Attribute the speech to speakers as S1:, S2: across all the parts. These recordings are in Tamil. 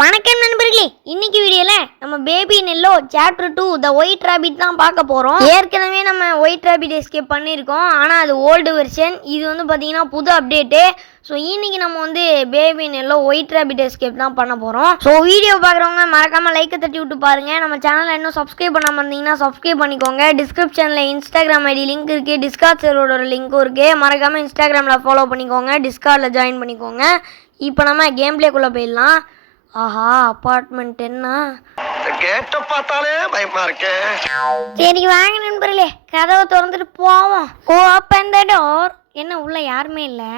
S1: வணக்கம் நண்பர்களே. இன்னைக்கு வீடியோல நம்ம baby நெல்லோ chapter two the white rabbit தான் பார்க்க போறோம். ஏற்கனவே நம்ம ஒயிட் ராபிட் எஸ்கேப் பண்ணியிருக்கோம். ஆனால் அது ஓல்டு வெர்ஷன் இது வந்து பார்த்தீங்கன்னா புது அப்டேட்டு ஸோ இன்னைக்கு நம்ம வந்து baby in yellow white rabbit escape தான் பண்ண போகிறோம் ஸோ வீடியோ பார்க்குறவங்க மறக்காம லைக்கை தட்டி விட்டு பாருங்க. நம்ம சேனலை இன்னும் சப்ஸ்கிரைப் பண்ணாமல் இருந்தீங்கன்னா சப்ஸ்கிரைப் பண்ணிக்கோங்க. டிஸ்கிரிப்ஷனில் இன்ஸ்டாகிராம் ஐடி லிங்க் இருக்கு. டிஸ்கார்ட் சர்வரோட லிங்க்கும் இருக்கு. மறக்காம இன்ஸ்டாகிராமில் ஃபாலோ பண்ணிக்கோங்க. டிஸ்கார்டில் ஜாயின் பண்ணிக்கோங்க. இப்போ நம்ம கேம் பிளேக்குள்ளே போயிடலாம். ஆஹா அப்பார்ட்மெண்ட் என்ன?
S2: கேட்ட பார்த்தாலே பயமா இருக்கே.
S1: சரி வாங்க நண்பர்களே கதவை திறந்துட்டு போவோம். ஓப்பன் த டோர் என்ன உள்ள யாருமே இல்லை?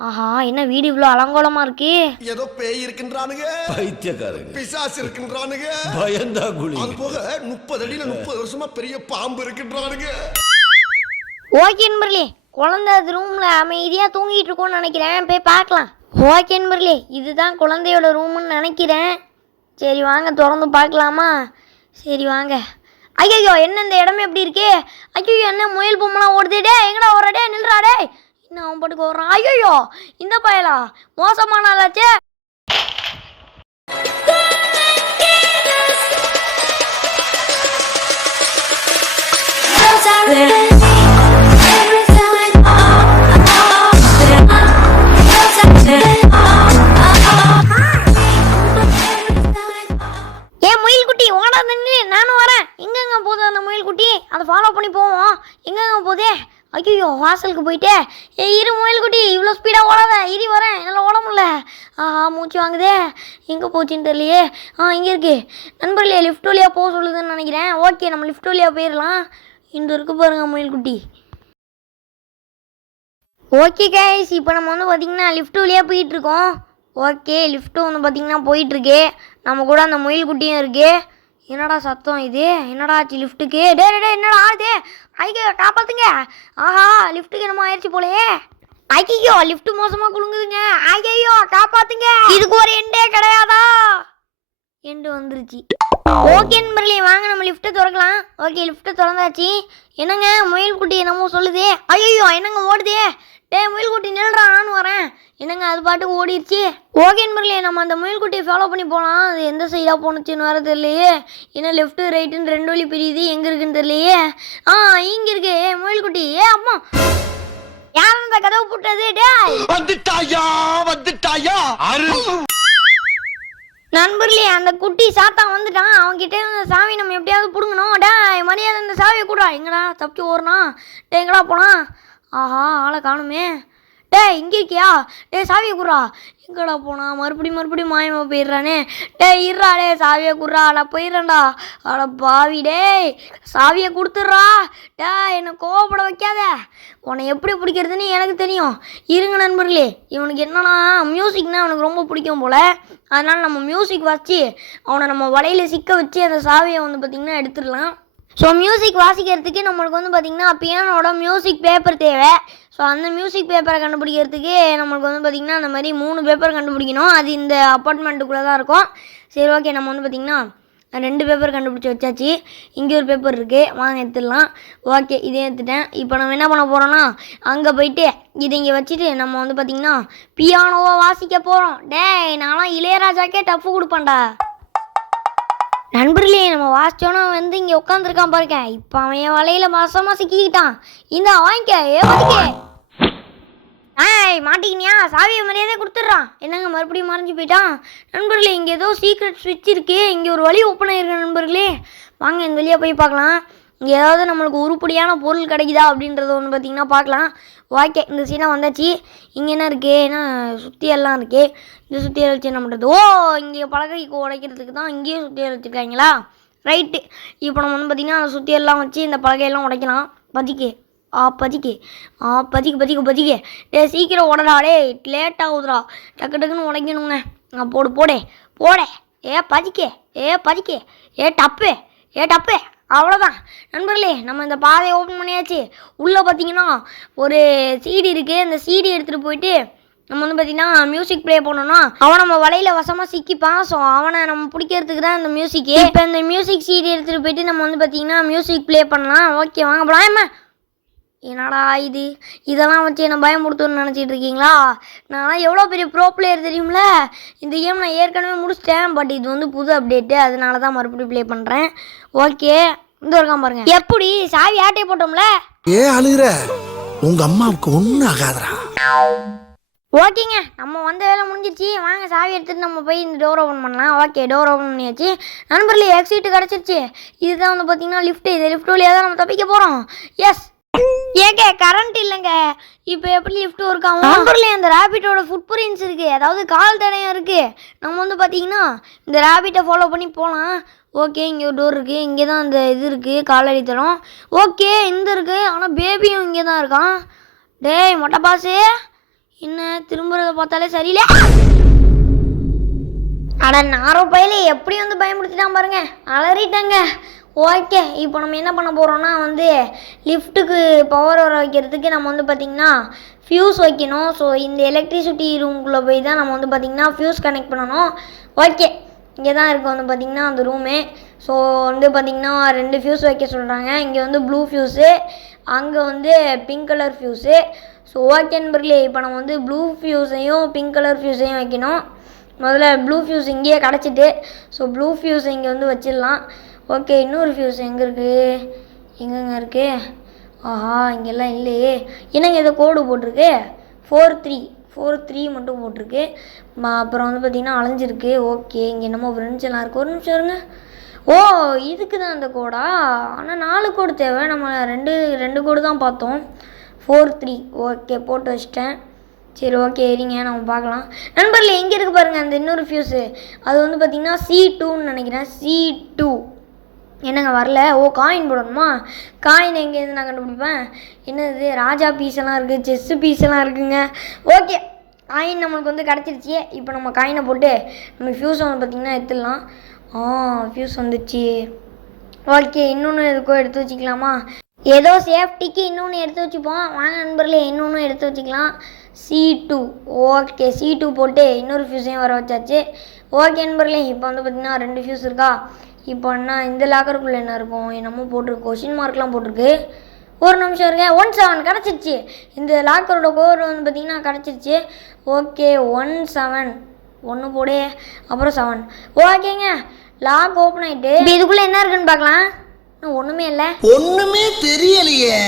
S1: ஆஹா என்ன வீடு இவ்வளோ அலங்கோலமா இருக்கு?
S2: ஏதோ பேய் இருக்கின்றானுங்க.
S3: பைத்தியக்காரங்க.
S2: பிசாசு இருக்கின்றானுங்க.
S3: பயந்தா குழி
S2: அது போக முப்பது அடியில முப்பது வருஷமா பெரிய பாம்பு இருக்கின்றானுங்க.
S1: ஓகே நண்பர்களே குழந்தை அது ரூமில் அமைதியாக தூங்கிட்டு இருக்கோம்னு நினைக்கிறேன். போய் பார்க்கலாம். ஓகே நண்பர்களே இதுதான் குழந்தையோட ரூமுன்னு நினைக்கிறேன். சரி வாங்க திறந்து பார்க்கலாமா? சரி வாங்க. ஐயோ என்ன இந்த இடமே எப்படி இருக்கே? ஐயோ என்ன முயல் பொம்மைலாம் ஓடுதே? டே எங்கடா ஓடுற? டே இன்னும் அவன் பாட்டுக்கு ஓடுறான். ஐயோ இந்த பயலா? மோசமான ஆளாச்சே. எங்கெங்க போகுது அந்த முயல் குட்டி? அதை ஃபாலோ பண்ணி போவோம். எங்கெங்க போதே ஐயோ வாசலுக்கு போயிட்டே. ஏ இரு முயல்குட்டி இவ்வளோ ஸ்பீடாக ஓடாத. இரு வரேன். என்னால் ஓட முடில ஆஹா மூச்சு வாங்குதே. எங்கே போச்சுன்னு தெரியலையே. ஆ இங்கே இருக்கு. நண்பர்களே லிஃப்ட் வழியாக போக சொல்லுதுன்னு நினைக்கிறேன். ஓகே நம்ம லிஃப்ட் வழியாக போயிடலாம். இந்த இருக்கு பாருங்கள் முயல்குட்டி ஓகே கைஸ் இப்போ நம்ம வந்து பார்த்திங்கன்னா லிஃப்ட் வழியாக போயிட்டுருக்கோம் ஓகே லிஃப்ட்டும் வந்து பார்த்திங்கன்னா போயிட்டுருக்கு நம்ம கூட அந்த முயல்குட்டியும் இருக்குது என்னடா சத்தம் இது? என்னடா ஆச்சு லிஃப்ட்டுக்கு? டே டே டே, என்னடா ஆகுது? ஐயோ காப்பாத்துங்க ஆஹா லிஃப்ட்டுக்கு என்னமோ ஆயிடுச்சு போலயே ஐயோ லிஃப்ட் மோசமாக குலுங்குதுங்க. ஐயோ காப்பாத்துங்க இதுக்கு ஒரு எண்டே கிடையாதா? எண்டு வந்துருச்சு. ஓகே நண்பர்களே வாங்க நம்ம லிஃப்ட்டை திறக்கலாம். ஓகே லிஃப்ட்டை திறந்தாச்சு. என்னங்க முயல் குட்டி என்னமோ சொல்லுதே. ஐயோ என்னங்க ஓடுதே? டே முயல் குட்டி நில்றா நானும் வரேன். என்னங்க அது பாட்டுக்கு ஓடிடுச்சு ஓகே நண்பர்களே நம்ம அந்த முயல் குட்டியை ஃபாலோ பண்ணி போகலாம் அது எந்த சைடாக போணுச்சுன்னு வர தெரியலையே. என்ன லெஃப்ட்டு ரைட்டுன்னு ரெண்டு வழி பிரியுது. எங்கே இருக்குன்னு தெரியலையே. ஆ இங்கே இருக்கு. ஏ முயல் குட்டி ஏ அம்மா. யார் அந்த கதவு போட்டது டே
S2: வந்துட்டாயா வந்துட்டாயா?
S1: நண்பர்களே அந்த குட்டி சாத்தான் வந்துட்டான். அவன்கிட்ட இருந்த சாவி நம்ம எப்படியாவது பிடுங்கணும். டே மரியாதை இந்த சாவியை கூடா எங்கடா தப்பிச்சு ஓடுனா டே எங்கடா போனா ஆஹா ஆளை காணுமே. டே இங்கே இருக்கியா? டே சாவியை குடுறா. எங்கடா போனா? மறுபடியும் மறுபடியும் மாயமா போயிடுறானே. டேய் இருறா டே சாவியை குடுறா. நான் போயிடுறேன்டா. அட பாவி டேய். சாவியை கொடுத்துட்றா. டே என்னை கோவப்பட வைக்காத. உன்னை எப்படி பிடிக்கிறதுன்னு எனக்கு தெரியும். இருங்க நண்பர்களே. இவனுக்கு என்னன்னா மியூசிக்னா அவனுக்கு ரொம்ப பிடிக்கும் போல. அதனால் நம்ம மியூசிக் வச்சு அவனை நம்ம வலையில் சிக்க வச்சு அந்த சாவியை வந்து பார்த்திங்கன்னா எடுத்துடலாம். ஸோ மியூசிக் வாசிக்கிறதுக்கு நம்மளுக்கு வந்து பார்த்திங்கன்னா பியானோட மியூசிக் பேப்பர் தேவை. ஸோ அந்த மியூசிக் பேப்பரை கண்டுபிடிக்கிறதுக்கு நம்மளுக்கு வந்து பார்த்திங்கன்னா அந்த மாதிரி மூணு பேப்பர் கண்டுபிடிக்கணும். அது இந்த அப்பார்ட்மெண்ட்டுக்குள்ளே தான் இருக்கும். சரி ஓகே நம்ம வந்து பார்த்திங்கன்னா ரெண்டு பேப்பர் கண்டுபிடிச்சி வச்சாச்சு. இங்கே ஒரு பேப்பர் இருக்குது வாங்க எடுத்துடலாம். ஓகே இதே எடுத்துட்டேன். இப்போ நம்ம என்ன பண்ண போகிறோன்னா அங்கே போயிட்டு இதை இங்கே வச்சுட்டு நம்ம வந்து பார்த்திங்கன்னா பியானோவை வாசிக்க போகிறோம் டேய் நான்லாம் இளையராஜாக்கே டஃப்பு கொடுப்பேன்டா. நண்பர்களே நம்ம வாசிச்சோன்னா வந்து இங்கே உட்காந்துருக்கான் பாருங்க. இப்போ அவன் என் வலையில மாசமாக சிக்கிக்கிட்டான் இந்த வாங்கிக்க ஏ ஆய் மாட்டிக்கினியா? சாவியை மரியாதை கொடுத்துட்றான். என்னங்க மறுபடியும் மறைஞ்சு போயிட்டான்? நண்பர்களே இங்கே ஏதோ சீக்ரெட் ஸ்விட்ச் இருக்குது இங்கே ஒரு வழி ஓப்பன் ஆயிருக்கு நண்பர்களே. வாங்க இந்த வழியாக போய் பார்க்கலாம். இங்கே ஏதாவது நம்மளுக்கு உருப்படியான பொருள் கிடைக்குதா அப்படின்றத ஒன்று பார்த்தீங்கன்னா பார்க்கலாம். ஓகே இந்த சீனாக வந்தாச்சு. இங்கே என்ன இருக்குது என்ன சுற்றியெல்லாம் இருக்கே? இருக்குது இந்த சுத்தியல் வச்சு என்ன பண்ணுறது ஓ இங்கே பலகை உடைக்கிறதுக்கு தான் இங்கேயே சுத்தியல் வச்சுருக்காங்களா? ரைட்டு இப்போ நம்ம வந்து பார்த்திங்கன்னா அந்த சுத்தியெல்லாம் வச்சு இந்த பலகையெல்லாம் உடைக்கலாம். பஜிக்கு ஆ பஜிக்கு ஆ பஜிக்கு பஜிக்கு பஜிக்கு டே சீக்கிரம் உடடா. டே லேட் ஆகுதுடா. டக்கு டக்குன்னு உடைக்கணுங்க. நான் போடு போடே. போடே. ஏ பஜிக்கே ஏ பஜிக்கே ஏ டப்பு. ஏ டப்பு. அவ்வளோதான் நண்பர்களே நம்ம இந்த பாதையை ஓப்பன் பண்ணியாச்சு. உள்ளே பார்த்தீங்கன்னா ஒரு சீடி இருக்குது அந்த சீடி எடுத்துகிட்டு போயிட்டு நம்ம வந்து பார்த்தீங்கன்னா மியூசிக் ப்ளே பண்ணோம்னா அவன் நம்ம வலையில் வசமாக சிக்கிப்பான் ஸோ அவனை நம்ம பிடிக்கிறதுக்கு தான் இந்த மியூசிக்கு இப்போ இந்த மியூசிக் சீடி எடுத்துகிட்டு போயிட்டு நம்ம வந்து பார்த்தீங்கன்னா மியூசிக் ப்ளே பண்ணலாம். ஓகே வாங்க ஏம்மா? என்னடா இது? இதெல்லாம் வச்சு என்ன பயமுறுத்தணும்னு நினச்சிட்டு இருக்கீங்களா? நான் எவ்வளோ பெரிய ப்ரோ பிளேயர் தெரியும்ல? இந்த கேம் நான் ஏற்கனவே முடிச்சிட்டேன். பட் இது வந்து புது அப்டேட்டு அதனால தான் மறுபடியும் ப்ளே பண்ணுறேன் ஓகே இந்த இருக்கான் பாருங்க. எப்படி? சாவி ஆட்டை போட்டோம்ல?
S2: ஏன் அழுகுற? உங்க அம்மாவுக்கு ஒண்ணும் ஆகாதடா.
S1: ஓகேங்க. நம்ம வந்த வேலை முடிஞ்சிருச்சு. வாங்க சாவி எடுத்துட்டு நம்ம போய் இந்த டோர் ஓப்பன் பண்ணலாம். ஓகே டோர் ஓப்பன் பண்ணியாச்சு. நண்பர்களே எக்ஸிட் கிடச்சிருச்சு. இதுதான் வந்து பார்த்தீங்கன்னா லிஃப்ட் இந்த லிஃப்ட் வழியாக தான் நம்ம தப்பிக்க போகிறோம் எஸ் ஏங்க கரண்ட் இல்லைங்க. இப்போ எப்படி லிஃப்ட் ஒர்க் ஆகும்? நண்பர்களே அந்த ரேபிட்டோட ஃபுட் பிரிண்ட்ஸ் இருக்குது அதாவது கால் தடயம் இருக்குது நம்ம வந்து பார்த்தீங்கன்னா இந்த ரேபிட்டை ஃபாலோ பண்ணி போகலாம் ஓகே இங்கே ஒரு டோர் இருக்குது இங்கே தான் அந்த இது இருக்குது காலடி தடம். ஓகே இந்த இருக்குது ஆனால் பேபியும் இங்கே தான் இருக்கான். டேய் மொட்டை பாஸு என்ன திரும்புறத பார்த்தாலே சரியில்லை. அட நாரோ பையில எப்படி வந்து பயமுடுத்திட்டான் பாருங்க. அலறிட்டாங்க. ஓகே இப்போ நம்ம என்ன பண்ண போகிறோம்னா வந்து லிஃப்ட்டுக்கு பவர் வர வைக்கிறதுக்கு நம்ம வந்து பார்த்திங்கன்னா ஃப்யூஸ் வைக்கணும். ஸோ இந்த எலக்ட்ரிசிட்டி ரூம்குள்ளே போய் தான் நம்ம வந்து பார்த்திங்கன்னா ஃப்யூஸ் கனெக்ட் பண்ணணும். ஓகே இங்கே தான் இருக்குது வந்து பார்த்திங்கன்னா அந்த ரூமு ஸோ வந்து பார்த்திங்கன்னா ரெண்டு ஃப்யூஸ் வைக்க சொல்கிறாங்க இங்கே வந்து ப்ளூ ஃப்யூஸு அங்கே வந்து pink colour fuse so okay நண்பர்களே இப்போ நம்ம வந்து ப்ளூ ஃப்யூஸையும் பிங்க் கலர் ஃப்யூஸையும் வைக்கணும். முதல்ல ப்ளூ ஃபியூஸ் இங்கேயே கிடச்சிட்டு ஸோ ப்ளூ ஃபியூஸ் இங்கே வந்து வச்சிடலாம். ஓகே இன்னொரு ஃபியூஸ் எங்கே இருக்குது எங்கெங்க இருக்குது ஆஹா இங்கெல்லாம் இல்லையே. என்னங்க இதை கோடு போட்டிருக்கு? ஃபோர் த்ரீ ஃபோர் த்ரீ மட்டும் போட்டிருக்கு. அப்புறம் வந்து பார்த்திங்கன்னா அலைஞ்சிருக்கு ஓகே இங்கே என்னமோ ஃப்ரெண்ட்ஸ் எல்லாம் இருக்குது ஒரு நிமிஷம் இருங்க. ஓ இதுக்கு தான் அந்த கோடா ஆனால் நாலு கோடு தேவை. நம்ம ரெண்டு ரெண்டு கோடு தான் பார்த்தோம். ஃபோர் த்ரீ ஓகே போட்டு வச்சிட்டேன். சரி ஓகே இருங்க நம்ம பார்க்கலாம். நண்பர்களே எங்கே இருக்குது பாருங்கள் அந்த இன்னொரு ஃபியூஸு அது வந்து பார்த்திங்கன்னா சி டூன்னு நினைக்கிறேன். சி டூ என்னங்க வரல? ஓ காயின் போடணுமா? காயின் எங்கேருந்து நான் கண்டுபிடிப்பேன்? என்னது ராஜா பீஸ் எல்லாம் இருக்குது செஸ்ஸு பீஸ் எல்லாம் இருக்குங்க. ஓகே காயின் நம்மளுக்கு வந்து கிடச்சிருச்சு. இப்போ நம்ம காயினை போட்டு நம்ம ஃபியூஸ் வந்து பார்த்திங்கன்னா எடுத்துடலாம். ஆ ஃபியூஸ் வந்துச்சு. ஓகே இன்னொன்று எதுக்கோ எடுத்து வச்சுக்கலாமா? ஏதோ சேஃப்டிக்கு இன்னொன்று எடுத்து வச்சுப்போம். வாங்க நண்பர்களே இன்னொன்று எடுத்து வச்சுக்கலாம். C two okay C two போட்டு இன்னொரு ஃபியூஸையும் வர வச்சாச்சு. ஓகே நண்பர்களே இப்போ வந்து பார்த்திங்கன்னா ரெண்டு ஃபியூஸ் இருக்கா? இப்போ என்ன இந்த லாக்கருக்குள்ளே என்ன இருக்கும்? என்னமோ போட்டிருக்கு. கொஷின் மார்க்லாம் போட்டிருக்கு. ஒரு நிமிஷம் இருங்க. ஒன் செவன் கிடச்சிருச்சு. இந்த லாக்கரோட கோர் வந்து பார்த்திங்கன்னா கிடச்சிருச்சு. ஓகே ஒன் செவன் ஒன்று போடு. அப்புறம் செவன் ஓகேங்க லாக் ஓப்பன் ஆகிட்டு இப்போ இதுக்குள்ளே என்ன இருக்குன்னு பார்க்கலாம். இன்னும் ஒன்றுமே இல்லை.
S2: ஒண்ணுமே தெரியலையே.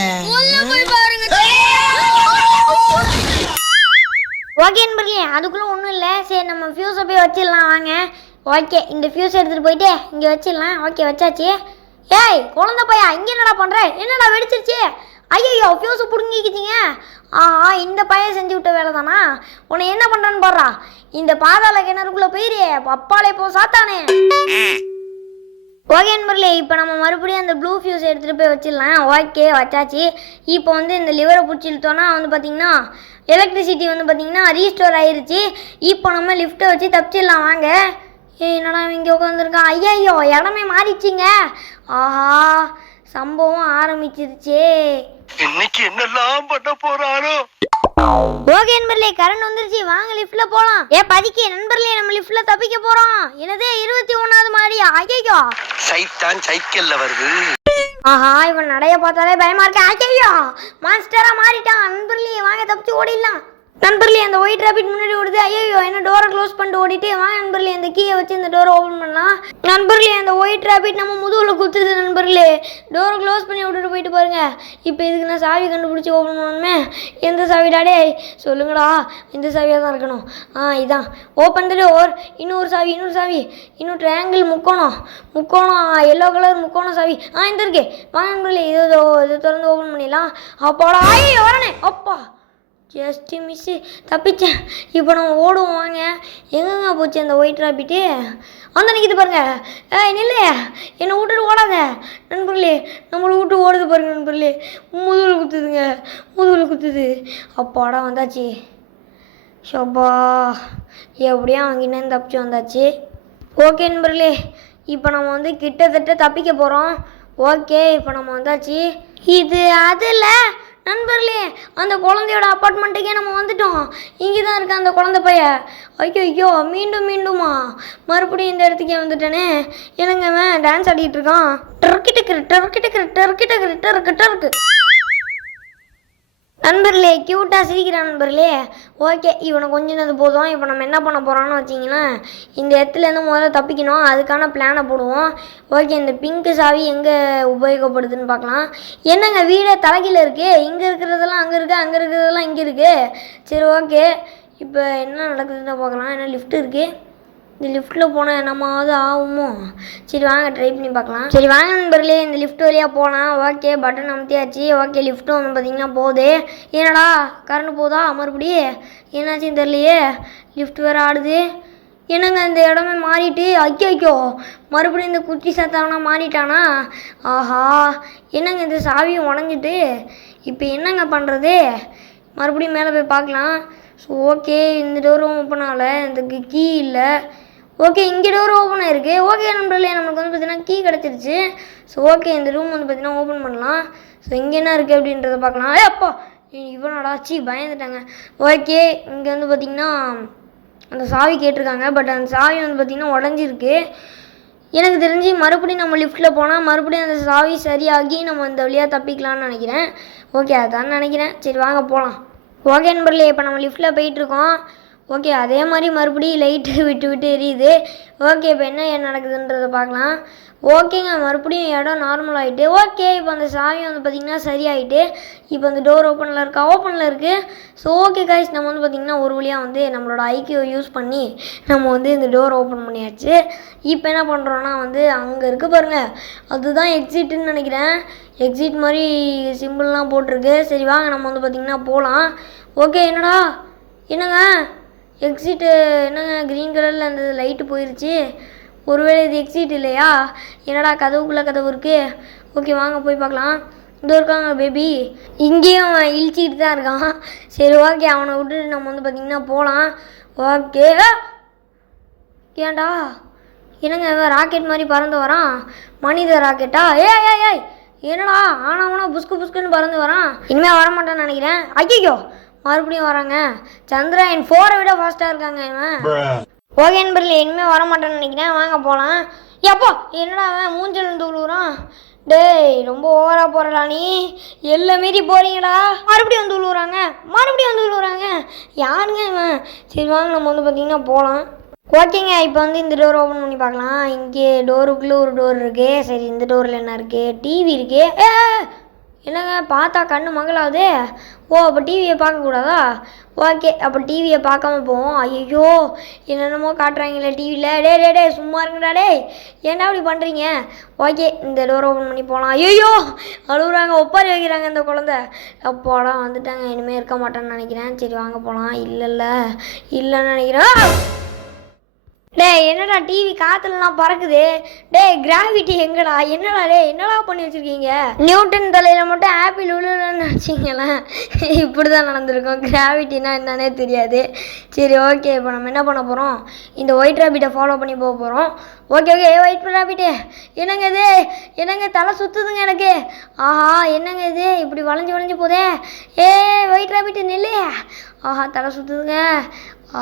S1: ஓகே நண்பர்களே அதுக்குள்ளே ஒன்றும் இல்லை. சரி நம்ம ஃபியூஸை போய் வச்சிடலாம். வாங்க. ஓகே இந்த ஃபியூஸ் எடுத்துகிட்டு போயிட்டு இங்கே வச்சிடலாம். ஓகே வச்சாச்சு. ஏய் குழந்த பையா இங்கே என்னடா பண்ணுற என்னடா வெடிச்சிருச்சு? ஐயோ ஃபியூஸை பிடுங்கிக்கிச்சிங்க ஆஹா இந்த பையன் செஞ்சு விட்ட வேலை தானா? உன்னை என்ன பண்ணுறான்னு போடுறா. இந்த பாதாள கிணறுக்குள்ளே போயிரு. பப்பாலே போ சாத்தானே. ஓகே நண்பர்களே இப்போ நம்ம மறுபடியும் அந்த ப்ளூ ஃபியூஸ் எடுத்துகிட்டு போய் வச்சிடலாம். ஓகே வச்சாச்சு. இப்போ வந்து இந்த லிவரை பிடிச்சி இழுத்தோன்னா வந்து பார்த்திங்கன்னா எலக்ட்ரிசிட்டி வந்து பார்த்திங்கன்னா ரீஸ்டோர் ஆயிருச்சு. இப்போ நம்ம லிஃப்ட்டை வச்சு தப்பிச்சிடலாம். வாங்க. ஏய் என்னடா இங்கே உட்காந்துருக்கான் ஐயையோ இடமே மாறிச்சிங்க ஆஹா சம்பவம் ஆரம்பிச்சிருச்சே.
S2: இன்னைக்கு என்னெல்லாம் பண்ண போறாரோ
S1: ஓகே நண்பர்களே கரண்ட் வந்துருச்சு. வாங்க லிஃப்ட்ல போலாம். ஏ பதிக்கு நண்பர்களே நம்ம லிஃப்ட்ல தப்பிக்க போறோம். என்னது இருபத்தி ஒன்னாவது மாடியா ஐயோ
S2: சைத்தான் சைக்கிள்ல வருது.
S1: ஆஹா இவன் நடைய பார்த்தாலே பயமா இருக்கு. ஐயோ மாஸ்டரா மாறிட்டான். நண்பர்களே வாங்க தப்பிச்சு ஓடிடலாம். நண்பர்களே அந்த ஒயிட் ராபிட் முன்னாடி ஓடுது. ஐயோ என்ன டோரை க்ளோஸ் பண்ணிட்டு ஓடிட்டு வாங்க நண்பர்களே அந்த கீயை வச்சு இந்த டோரை ஓப்பன் பண்ணலாம். நண்பர்களே அந்த ஒயிட் ராபிட் நம்ம முதுகில் குத்துது நண்பர்களே. டோரை க்ளோஸ் பண்ணி விட்டுட்டு போயிட்டு பாருங்க. இப்போ இதுக்கு நான் சாவி கண்டுபிடிச்சி ஓப்பன் பண்ணணுமே. எந்த சாவிடாடே சொல்லுங்களா இந்த சாவியாக தான் இருக்கணும். ஆ இதான். ஓப்பன் த ஓர் இன்னொரு சாவி இன்னொரு சாவி. இன்னும் ட்ரையாங்கிள் முக்கோணம். முக்கோணம் எல்லோ கலர் முக்கோணம் சாவி. ஆ இந்த இருக்கே. வாங்க நண்பர்களே இது இதோ இது திறந்து ஓப்பன் பண்ணிடலாம். அப்பாடா. ஐயோ வரனே. அப்பா. ஜஸ்ட்டு மிஸ்ஸு தப்பிச்சேன். இப்போ நம்ம ஓடுவோம் வாங்க. எங்கெங்க போச்சு அந்த ஒயிட் ராபிட்டு அந்த நிற்கிது பாருங்க. ஏய் நில்லு. என்னை விட்டுட்டு ஓடாத நண்பர்களே. நம்மளை விட்டு ஓடுது பாருங்க நண்பர்களே. முதுகில் குத்துதுங்க. முதுகில் குத்துது. அப்பாடா வந்தாச்சு. ஷோபா எப்படியும் அவங்கிட்ட தப்பிச்சு வந்தாச்சு. ஓகே நண்பர்களே. இப்போ நம்ம வந்து கிட்டத்தட்ட தப்பிக்க போகிறோம் ஓகே இப்போ நம்ம வந்தாச்சு. இது அதில் நண்பர்களே அந்த குழந்தையோட அப்பார்ட்மெண்ட்டுக்கே நம்ம வந்துட்டோம். இங்கே தான் இருக்க அந்த குழந்தை பைய. ஐயோ ஐயோ மீண்டும் மீண்டுமா? மறுபடியும் இந்த இடத்துக்கே வந்துட்டேனே. என்னங்க டான்ஸ் ஆடிட்டு இருக்கான். டர்க்கிட்டு டர்க்கிட்டு டர்க்கிட்டு டர்க்கு டர்க்கு. நண்பர்களே க்யூட்டாக சிரிக்கிறான் நண்பர்களே. ஓகே இவனை கொஞ்சினது போதும். இப்போ நம்ம என்ன பண்ண போகிறோம்னு வச்சிங்கன்னா இந்த இடத்துலேருந்து முதல்ல தப்பிக்கணும். அதுக்கான பிளானை போடுவோம். ஓகே இந்த பிங்க்கு சாவி எங்கே உபயோகப்படுதுன்னு பார்க்கலாம். என்னங்க வீடே தலைகீழ இருக்குது இங்கே இருக்கிறதெல்லாம் அங்கே இருக்குது அங்கே இருக்கிறதெல்லாம் இங்கே இருக்குது சரி ஓகே இப்போ என்ன நடக்குதுன்னு பார்க்கலாம். என்ன லிஃப்ட் இருக்குது இந்த லிஃப்ட்டில் போனால் என்னமாவது ஆகுமோ? சரி வாங்க ட்ரை பண்ணி பார்க்கலாம். சரி வாங்க நண்பர்களே இந்த லிஃப்ட் வழியாக போகலாம் ஓகே பட்டன் அமுத்தியாச்சு. ஓகே லிஃப்ட்டும் வந்து பார்த்தீங்கன்னா போகுது. என்னடா கரண்ட் போதா? மறுபடி? என்னாச்சுன்னு தெரியலையே. லிஃப்ட் வேறு ஆடுது. என்னங்க இந்த இடமே மாறிட்டு? ஐயோ ஐயோ. மறுபடியும் இந்த குச்சி சத்தானா மாறிட்டானா? ஆஹா. என்னங்க இந்த சாவியும் உடஞ்சிட்டு? இப்போ என்னங்க பண்ணுறது மறுபடியும் மேலே போய் பார்க்கலாம். ஸோ ஓகே இந்த டோரும் ஓப்பன் ஆகலை. இந்த கீ இல்லை. ஓகே இங்கே டோர் ஓப்பன் ஆயிருக்கு. ஓகே நண்பர்களே நம்மளுக்கு வந்து பார்த்தீங்கன்னா கீ கிடச்சிருச்சு. ஸோ ஓகே இந்த ரூம் வந்து பார்த்தீங்கன்னா ஓப்பன் பண்ணலாம். ஸோ இங்கே என்ன இருக்குது அப்படின்றத பார்க்கலாம். ஏ அப்பா! இவனடா சீ பயந்துட்டாங்க. ஓகே இங்கே வந்து பார்த்தீங்கன்னா அந்த சாவி கேட்டிருக்காங்க. பட் அந்த சாவி வந்து பார்த்திங்கன்னா உடஞ்சிருக்கு. எனக்கு தெரிஞ்சு மறுபடியும் நம்ம லிஃப்ட்டில் போனால் மறுபடியும் அந்த சாவி சரியாகி நம்ம இந்த வழியாக தப்பிக்கலாம்னு நினைக்கிறேன். ஓகே அதான் நினைக்கிறேன். சரி வாங்க போகலாம் ஓகே நண்பர்களே இப்போ நம்ம லிஃப்ட்டில் போயிட்டுருக்கோம் ஓகே அதே மாதிரி மறுபடியும் லைட்டு விட்டு விட்டு எரியுது. ஓகே இப்போ என்ன நடக்குதுன்றதை பார்க்கலாம். ஓகேங்க மறுபடியும் இடம் நார்மல் ஆகிட்டு ஓகே இப்போ அந்த சாவி வந்து பார்த்திங்கன்னா சரியாயிட்டு இப்போ அந்த டோர் ஓப்பனில் இருக்கா? ஓப்பனில் இருக்குது ஸோ ஓகே காய்ஸ் நம்ம வந்து பார்த்திங்கன்னா ஒரு வழியாக வந்து நம்மளோட ஐக்கியோ யூஸ் பண்ணி நம்ம வந்து இந்த டோர் ஓப்பன் பண்ணியாச்சு. இப்போ என்ன பண்ணுறோன்னா வந்து அங்கே இருக்குது பாருங்கள் அதுதான் எக்ஸிட்டுன்னு நினைக்கிறேன். எக்ஸிட் மாதிரி சிம்பிள்லாம் போட்டிருக்கு. சரி வாங்க நம்ம வந்து பார்த்திங்கன்னா போகலாம் ஓகே என்னடா? என்னங்க? எக்ஸிட்டு என்னங்க க்ரீன் கலரில் அந்த லைட்டு போயிடுச்சு ஒருவேளை இது எக்ஸிட் இல்லையா? என்னடா கதவுக்குள்ளே கதவு இருக்கு? ஓகே வாங்க போய் பார்க்கலாம். இதோ இருக்காங்க பேபி இங்கேயும் அவன் இழிச்சிக்கிட்டு தான் இருக்கான். சரி ஓகே அவனை விட்டுட்டு நம்ம வந்து பார்த்திங்கன்னா போகலாம் ஓகே ஏன்டா? என்னங்க இவன் ராக்கெட் மாதிரி பறந்து வரான். மனித ராக்கெட்டா ஏய் ஏ ஏய்! என்னடா ஆனவனா புஸ்கு புஸ்குன்னு பறந்து வரான். இனிமேல் வரமாட்டான்னு நினைக்கிறேன். ஐயோ மறுபடியும் வராங்க. சந்திராயன் ஃபோரை விட ஃபாஸ்ட்டாக இருக்காங்க இவன். ஓகே நண்பர்களே இனிமேல் வரமாட்டேன்னு நினைக்கிறேன். வாங்க போகலாம் எப்போ என்னடா அவன் மூஞ்சல் இருந்து விழுவுறான் டேய் ரொம்ப ஓவராக போகிறடா நீ. எல்லாம் மீறி போகிறீங்கடா மறுபடியும் வந்து விழுவுறாங்க மறுபடியும் வந்து விழுவுறாங்க யாருங்க இவன்? சரி வாங்க நம்ம வந்து பார்த்தீங்கன்னா போகலாம் ஓகேங்க இப்போ வந்து இந்த டோர் ஓப்பன் பண்ணி பார்க்கலாம். இங்கே டோருக்குள்ளே ஒரு டோர் இருக்கு. சரி இந்த டோரில் என்ன இருக்கு? டிவி இருக்கு. ஏ என்னங்க பார்த்தா கண்ணு மங்களாகுது ஓ அப்போ டிவியை பார்க்கக்கூடாதா? ஓகே அப்போ டிவியை பார்க்காம போவோம். ஐயோ என்னென்னமோ காட்டுறாங்களே டிவியில் டே டே டே சும்மா இருங்கடா டே. ஏன்டா இப்படி பண்ணுறீங்க ஓகே இந்த டோர் ஓப்பன் பண்ணி போகலாம் ஐயோ அழுகுறாங்க ஒப்பாரி வைக்கிறாங்க இந்த குழந்தை. அப்பாடா வந்துட்டாங்க. இனிமேல் இருக்க மாட்டேன்னு நினைக்கிறேன். சரி வாங்க போகலாம் இல்லைல்ல. இல்லைன்னு நினைக்கிறேன். டே என்னடா டிவி காத்துலலாம் பறக்குது? டேய் கிராவிட்டி எங்கடா? என்னடா டே என்னடா பண்ணி வச்சிருக்கீங்க? நியூட்டன் தலையில மட்டும் ஆப்பிள் விழுலன்னு வச்சிங்களேன் இப்படி தான் நடந்திருக்கும். கிராவிட்டினா என்னன்னே தெரியாது. சரி ஓகே இப்போ நம்ம என்ன பண்ண போகிறோம் இந்த ஒயிட் ரேபிட்டை ஃபாலோ பண்ணி போக போகிறோம் ஓகே ஓகே ஏ ஒயிட் ரேபிட்டு என்னங்க இது? என்னங்க தலை சுற்றுதுங்க எனக்கு? ஆஹா என்னங்க இது? இப்படி வளைஞ்சு வளைஞ்சு போதே. ஏ ஒயிட் ரேபிட்டு நில்லு ஆஹா தலை சுற்றுதுங்க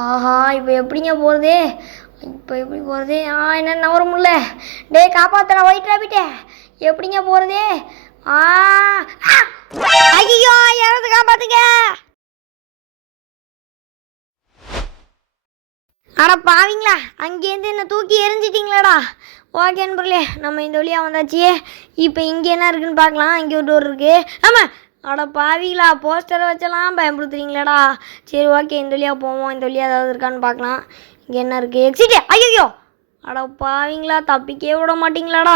S1: ஆஹா இப்போ எப்படிங்க போகிறது இப்போ எப்படி போகிறது ஆ என்ன நவர முடியல டேய் காப்பாற்றுறா ஒயிட் ராபிட்டே எப்படிங்க போகிறது ஆ ஐயோ யாராவது காப்பாற்றுங்க அட பாவிங்களா அங்கேருந்து என்ன தூக்கி எரிஞ்சிட்டிங்களாடா ஓகே நண்பர்களே நம்ம இந்த வழியாக வந்தாச்சு. இப்போ இங்கே என்ன இருக்குன்னு பார்க்கலாம். இங்கே ஒரு டோர் இருக்குது ஆமாம் அட பாவிங்களா போஸ்டரை வச்செல்லாம் பயன்படுத்துறீங்களாடா. சரி ஓகே இந்த வழியாக போவோம். இந்த வழியாக ஏதாவது இருக்கான்னு பார்க்கலாம். என்ன இருக்குது எக்ஸிட் ஐயோ அட பாவிங்களா தப்பிக்கவே விட மாட்டீங்களாடா.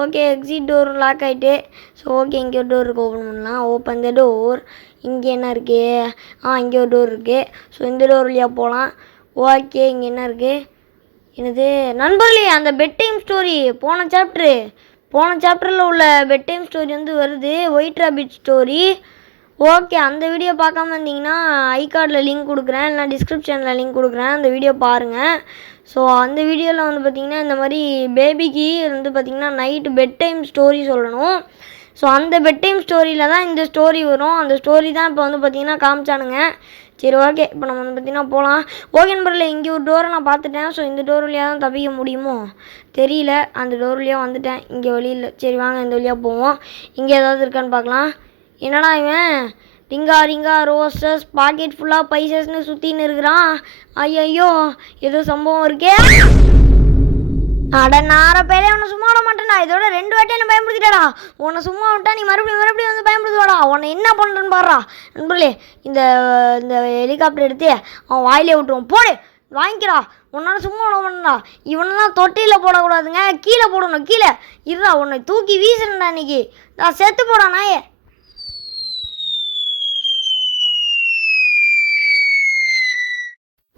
S1: ஓகே எக்ஸிட் டோர் லாக் ஆகிட்டு ஸோ ஓகே இங்கே ஒரு டோர் இருக்குது ஓப்பன் பண்ணலாம். ஓப்பன் த டோர் இங்கே என்ன இருக்குது ஆ இங்கே ஒரு டோர் இருக்குது ஸோ இந்த டோர் வழியாக போகலாம் ஓகே இங்கே என்ன இருக்குது என்னது? நண்பர்களே அந்த பெட் டைம் ஸ்டோரி போன சாப்ட்ரு போன சாப்டரில் உள்ள பெட் டைம் ஸ்டோரி வந்து வருது. ஒயிட் ராபிட் ஸ்டோரி ஓகே அந்த வீடியோ பார்க்காம இருந்தீங்கன்னா ஐ கார்டில் லிங்க் கொடுக்குறேன் இல்லை டிஸ்கிரிப்ஷனில் லிங்க் கொடுக்குறேன். அந்த வீடியோ பாருங்கள் ஸோ அந்த வீடியோவில் வந்து பார்த்திங்கன்னா இந்த மாதிரி பேபிக்கு வந்து பார்த்திங்கன்னா நைட்டு பெட் டைம் ஸ்டோரி சொல்லணும். ஸோ அந்த பெட் டைம் ஸ்டோரியில் தான் இந்த ஸ்டோரி வரும். அந்த ஸ்டோரி தான் இப்போ வந்து பார்த்திங்கன்னா காமிச்சானுங்க. சரி ஓகே இப்போ நம்ம வந்து பார்த்திங்கன்னா போகலாம் ஓகே நம்பரில் இங்கே ஒரு டோரை நான் பார்த்துட்டேன். ஸோ இந்த டோர் வழியாக தான் தப்பிக்க முடியுமோ? தெரியல. அந்த டோர் வழியாக வந்துட்டேன். இங்கே வழியில் சரி வாங்க இந்த வழியாக போவோம். இங்கே ஏதாவது இருக்கான்னு பார்க்கலாம். என்னடா இவன்? ரிங்கா ரிங்கா ரோசஸ் பாக்கெட் ஃபுல்லாக பைசஸ்னு சுற்றின்னு இருக்கிறான். ஐயையோ ஏதோ சம்பவம் இருக்கே. அட நார பேரே உன்னை சும்மா விட மாட்டேன்டா. இதோட ரெண்டு வாட்டி என்ன பயன்படுத்திட்டாடா உன்னை சும்மா விட்டா நீ மறுபடியும் மறுபடியும் வந்து பயன்படுத்துவாடா உன்னை என்ன பண்ணுறேன்னு பாடுறா நண்பர்களே இந்த இந்த ஹெலிகாப்டர் எடுத்து அவன் வாயிலே விட்டுருவோம் போடு வாங்கிக்கிறா. உன்னால சும்மா விட மாட்டேன்டா. இவனெல்லாம் தொட்டியில் போடக்கூடாதுங்க. கீழே போடணும் கீழே. இருடா உன்னை தூக்கி வீசுறேன்டா இன்னைக்கு. நான் செத்து போடா நாயே.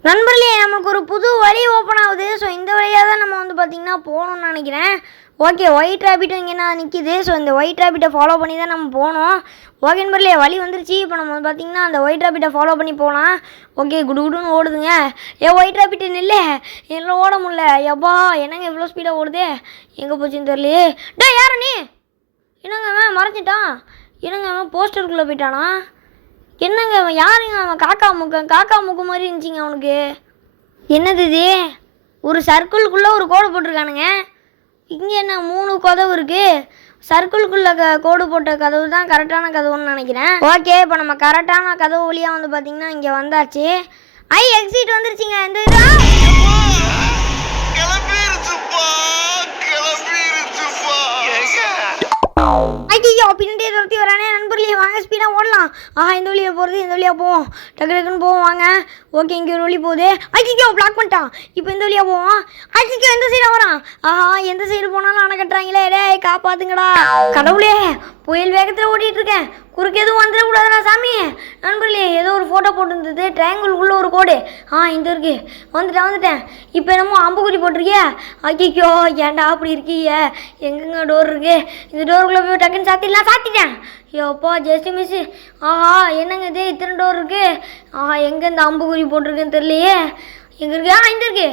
S1: நண்பர்களே நமக்கு ஒரு புது வழி ஓப்பன் ஆகுது. ஸோ இந்த வழியாக தான் நம்ம வந்து பார்த்திங்கன்னா போகணும்னு நினைக்கிறேன். ஓகே ஒயிட் ரேபிட்டும் இங்கே நான் நிற்கிது ஸோ இந்த ஒயிட் ரேபிட்டை ஃபாலோ பண்ணி தான் நம்ம போகணும். ஓகே நண்பர்களே வழி வந்துருச்சு. இப்போ நம்ம வந்து பார்த்திங்கன்னா அந்த ஒயிட் ரேபிட்டை ஃபாலோ பண்ணி போகலாம் ஓகே குடு குடுன்னு ஓடுதுங்க. ஏ ஒயிட் ரேபிட் நில்ல. என்னால் ஓட முடியல. எப்பா என்னங்க இவ்வளோ ஸ்பீடாக ஓடுதே? எங்கே போச்சுன்னு தெரியலையே. டே யாரு நீ? என்னங்க அவன்? மறைஞ்சிட்டான். என்னங்க அவன்? போஸ்டருக்குள்ளே போயிட்டானா? என்னங்க அவன் யாருங்க? அவன் காக்கா முக்க காக்கா முக்கு மாதிரி இருந்துச்சிங்க அவனுக்கு. என்னது இது? ஒரு சர்க்கிள்குள்ளே ஒரு கோடு போட்டிருக்கானுங்க. இங்கே என்ன மூணு கதவு இருக்குது சர்க்கிள்குள்ளே க கோடு போட்ட கதவு தான் கரெக்டான கதவுன்னு நினைக்கிறேன். ஓகே இப்போ நம்ம கரெக்டான கதவு வழியாக வந்து பார்த்திங்கன்னா இங்கே வந்தாச்சு. ஐ எக்ஸிட் வந்துருச்சுங்க. இந்த இதா ஐயோ பின்னாடியே துரத்தி வரானே நண்பர்களே வாங்க ஸ்பீடாக ஓடலாம். ஆஹா இந்த வழியாக போகிறது இந்த வழியாக போவோம்? டக்கு டக்குன்னு போவோம் வாங்க. ஓகே இங்கே ஒரு வழி போகுது. ஐயோ பிளாக் பண்ணிட்டான். இப்போ இந்த வழியாக போவோம் ஐயோ எந்த சைடாக வரான்? ஆஹா எந்த சைடு போனாலும் அணை கட்டுறாங்களே. டேய் காப்பாத்துங்கடா. கடவுளே புயல் வேகத்தில் ஓடிட்டு இருக்கேன் குறுக்கு எதுவும் வந்துடக்கூடாதுடா சாமி. நண்பர்களே ஏதோ ஒரு ஃபோட்டோ போட்டுருந்தது. ட்ரையாங்கிள்குள்ளே ஒரு கோடு ஆ இந்த இருக்கு. வந்துட்டேன் வந்துட்டேன். இப்போ என்னமோ அம்புக்குடி போட்டிருக்கியா. ஐயோ ஏன்டா அப்படி இருக்கீங்க எங்கெங்க டோர் இருக்கு? இந்த டோருக்குள்ளே போய் டக்குன்னு சாத்திடலாம் சாத்திட்டேன். ஐயோப்பா ஜஸ்ட் மிஸ்ஸு. ஆஹா என்னங்க இது? இத்தனை டோர் இருக்கு. ஆஹா எங்கே இந்த அம்புக்குறி போட்டிருக்குன்னு தெரியலையே. எங்கே இருக்கு? ஆ இந்த இருக்கு.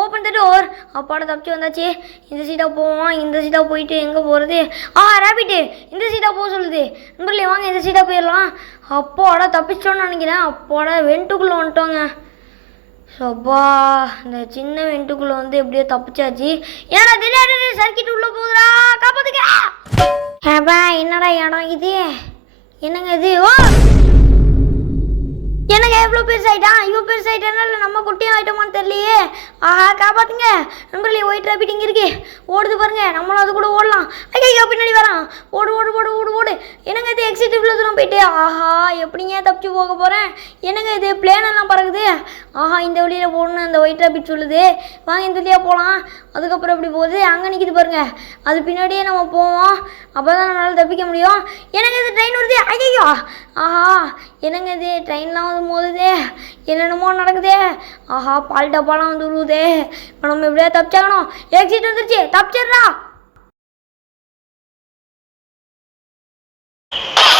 S1: ஓப்பன் த டோர் அப்பாட தப்பிச்சு வந்தாச்சு. இந்த சீட்டாக போவோம். இந்த சீட்டாக போயிட்டு எங்கே போகிறது ஆ ரேபிட்டு இந்த சீட்டாக போக சொல்லுது. நண்பர்களே வாங்க இந்த சீட்டாக போயிடலாம். அப்போட தப்பிச்சிட்டோன்னு நினைக்கிறேன். அப்போட வெண்ட்டுக்குள்ளே வந்துட்டோங்க. சப்பா இந்த சின்ன வெண்ட்டுக்குள்ளே வந்து எப்படியோ தப்பிச்சாச்சு. ஏன்னா தெரியாது சர்க்கிட் உள்ளே போகுதுடா. காப்பாத்துக்க ஏப்பா என்னடா இடம்? இது என்னங்க இது? ஓ! என்னங்க எவ்வளோ பெருசாயிட்டான் இவ்வளோ பெருசாயிட்டானா? இல்லை நம்ம குட்டியும் ஆகிட்டோமான்னு தெரியலையே. ஆஹா காப்பாத்துங்க. நண்பர்களே ஒயிட் ராபிட் இங்கே இருக்கு. ஓடுது பாருங்க. நம்மளும் அது கூட ஓடலாம். ஐயா பின்னாடி வரான் ஓடு ஓடு ஓடு ஓடு ஓடு. என்னங்க இது எக்ஸிட் இவ்வளோ தூரம் போயிட்டு? ஆஹா எப்படிங்க தப்பிச்சு போக போகிறேன் என்னங்க இது? பிளேனெல்லாம் பறக்குது. ஆஹா இந்த வழியில் போகணும்னு அந்த ஒயிட் ராபிட் சொல்லுது. வாங்க இந்த வழியாக போகலாம் அதுக்கப்புறம் எப்படி போகுது? அங்கே நிற்கிது பாருங்கள் அது பின்னாடியே நம்ம போவோம். அப்போ தான் நம்மளால் தப்பிக்க முடியும். என்னங்க இது? ட்ரெயின் வருது? ஐயோ ஆஹா என்னங்க இது? ட்ரெயின்லாம் வந்து மோதுதே. என்னென்னமோ நடக்குதே. ஆஹா பால் டப்பாலாம் வந்து விழுவுதே இப்போ நம்ம எப்படியா தப்பிச்சாகணும். எக்ஸிட் வந்துருச்சு. தப்பிச்சிடுறா. Thank you.